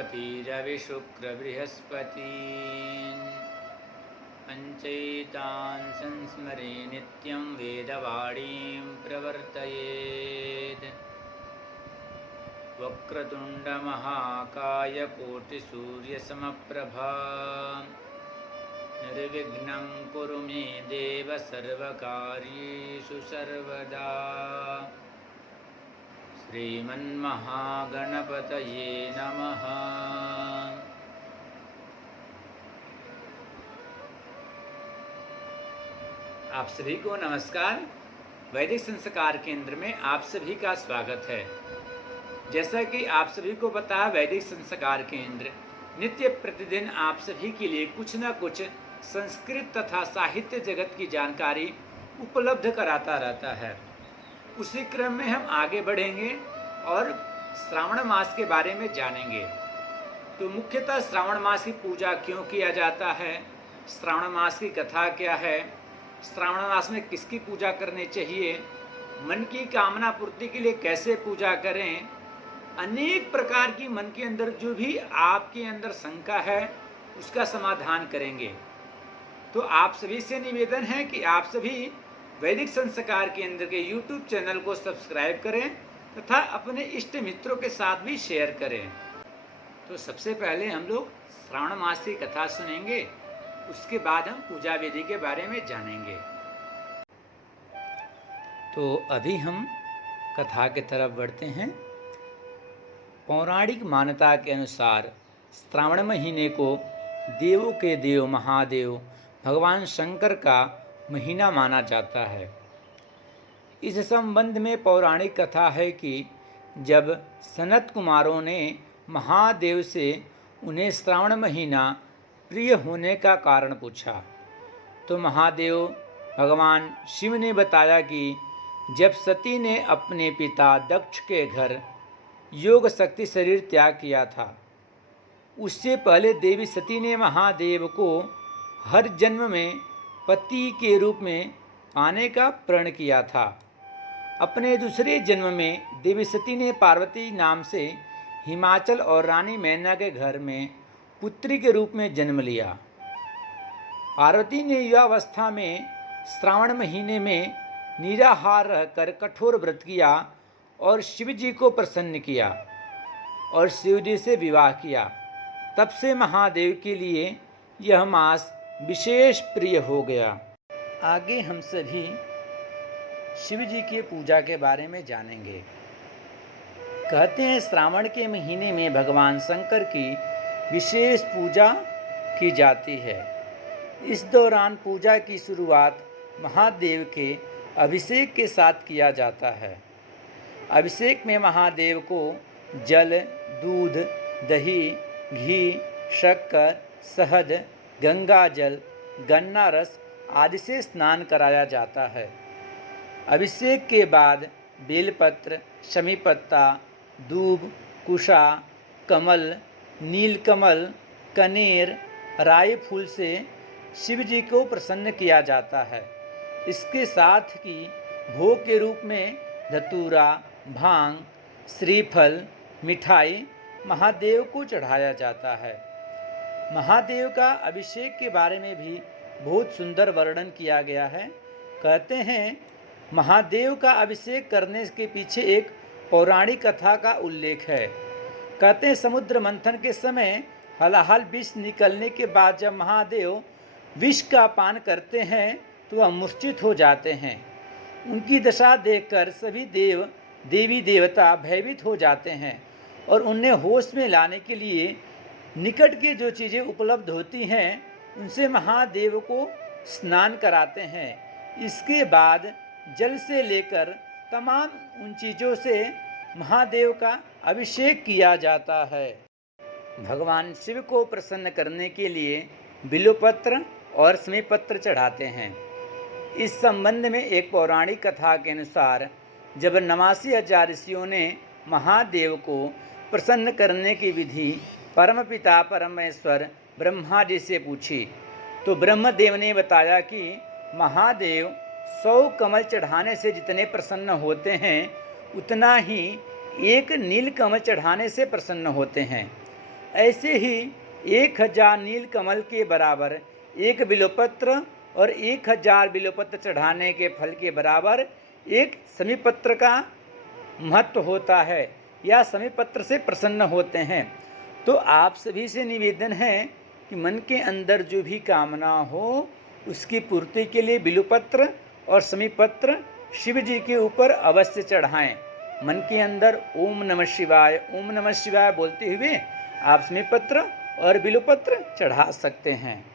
प्रजापति रविशुक्रबृहस्पतीन् पञ्चैतान् संस्मरे नित्यं वेदवाणीं प्रवर्तयेत्। वक्रतुण्डमहाकाय कोटिसूर्यसमप्रभा निर्विघ्नं कुरु मे देव सर्वकार्येषु सर्वदा। श्रीमन्महागणपतये नमः। आप सभी को नमस्कार। वैदिक संस्कार केंद्र में आप सभी का स्वागत है। जैसा कि आप सभी को पता है, वैदिक संस्कार केंद्र नित्य प्रतिदिन आप सभी के लिए कुछ न कुछ संस्कृत तथा साहित्य जगत की जानकारी उपलब्ध कराता रहता है। उसी क्रम में हम आगे बढ़ेंगे और श्रावण मास के बारे में जानेंगे। तो मुख्यतः श्रावण मास की पूजा क्यों किया जाता है, श्रावण मास की कथा क्या है, श्रावण मास में किसकी पूजा करनी चाहिए, मन की कामना पूर्ति के लिए कैसे पूजा करें, अनेक प्रकार की मन के अंदर जो भी आपके अंदर शंका है उसका समाधान करेंगे। तो आप सभी से निवेदन है कि आप सभी वैदिक संस्कार केंद्र के YouTube चैनल को सब्सक्राइब करें तथा अपने इष्ट मित्रों के साथ भी शेयर करें। तो सबसे पहले हम लोग श्रावण मास की कथा सुनेंगे, उसके बाद हम पूजा विधि के बारे में जानेंगे। तो अभी हम कथा की तरफ बढ़ते हैं। पौराणिक मान्यता के अनुसार श्रावण महीने को देवों के देव महादेव भगवान शंकर का महीना माना जाता है। इस संबंध में पौराणिक कथा है कि जब सनत कुमारों ने महादेव से उन्हें श्रावण महीना प्रिय होने का कारण पूछा, तो महादेव भगवान शिव ने बताया कि जब सती ने अपने पिता दक्ष के घर योग शक्ति शरीर त्याग किया था, उससे पहले देवी सती ने महादेव को हर जन्म में पति के रूप में पाने का प्रण किया था। अपने दूसरे जन्म में देवी सती ने पार्वती नाम से हिमाचल और रानी मैना के घर में पुत्री के रूप में जन्म लिया। पार्वती ने युवावस्था में श्रावण महीने में निराहार रहकर कठोर व्रत किया और शिव जी को प्रसन्न किया और शिव जी से विवाह किया। तब से महादेव के लिए यह मास विशेष प्रिय हो गया। आगे हम सभी शिव जी की पूजा के बारे में जानेंगे। कहते हैं श्रावण के महीने में भगवान शंकर की विशेष पूजा की जाती है। इस दौरान पूजा की शुरुआत महादेव के अभिषेक के साथ किया जाता है। अभिषेक में महादेव को जल, दूध, दही, घी, शक्कर, शहद, गंगा जल, गन्ना रस आदि से स्नान कराया जाता है। अभिषेक के बाद बेलपत्र, शमी पत्ता, दूब, कुशा, कमल, नीलकमल, कनेर, राई फूल से शिव जी को प्रसन्न किया जाता है। इसके साथ ही भोग के रूप में धतूरा, भांग, श्रीफल, मिठाई महादेव को चढ़ाया जाता है। महादेव का अभिषेक के बारे में भी बहुत सुंदर वर्णन किया गया है। कहते हैं महादेव का अभिषेक करने के पीछे एक पौराणिक कथा का उल्लेख है। कहते हैं समुद्र मंथन के समय हलाहल विष निकलने के बाद जब महादेव विष का पान करते हैं तो वह मूर्छित हो जाते हैं। उनकी दशा देखकर सभी देवी देवता भयभीत हो जाते हैं और उन्हें होश में लाने के लिए निकट की जो चीज़ें उपलब्ध होती हैं उनसे महादेव को स्नान कराते हैं। इसके बाद जल से लेकर तमाम उन चीज़ों से महादेव का अभिषेक किया जाता है। भगवान शिव को प्रसन्न करने के लिए बिल्वपत्र और स्मीपत्र चढ़ाते हैं। इस संबंध में एक पौराणिक कथा के अनुसार जब 89,000 ऋषियों ने महादेव को प्रसन्न करने की विधि परमपिता परमेश्वर ब्रह्मा जी से पूछी, तो ब्रह्मदेव ने बताया कि महादेव 100 कमल चढ़ाने से जितने प्रसन्न होते हैं उतना ही एक नील कमल चढ़ाने से प्रसन्न होते हैं। ऐसे ही 1000 नील कमल के बराबर एक बिल्वपत्र और 1000 बिल्वपत्र चढ़ाने के फल के बराबर एक समीपत्र का महत्व होता है, या समीपत्र से प्रसन्न होते हैं। तो आप सभी से निवेदन है कि मन के अंदर जो भी कामना हो उसकी पूर्ति के लिए बिल्वपत्र और समीपत्र शिव जी के ऊपर अवश्य चढ़ाएं। मन के अंदर ओम नमः शिवाय बोलते हुए आप समीपत्र और बिल्वपत्र चढ़ा सकते हैं।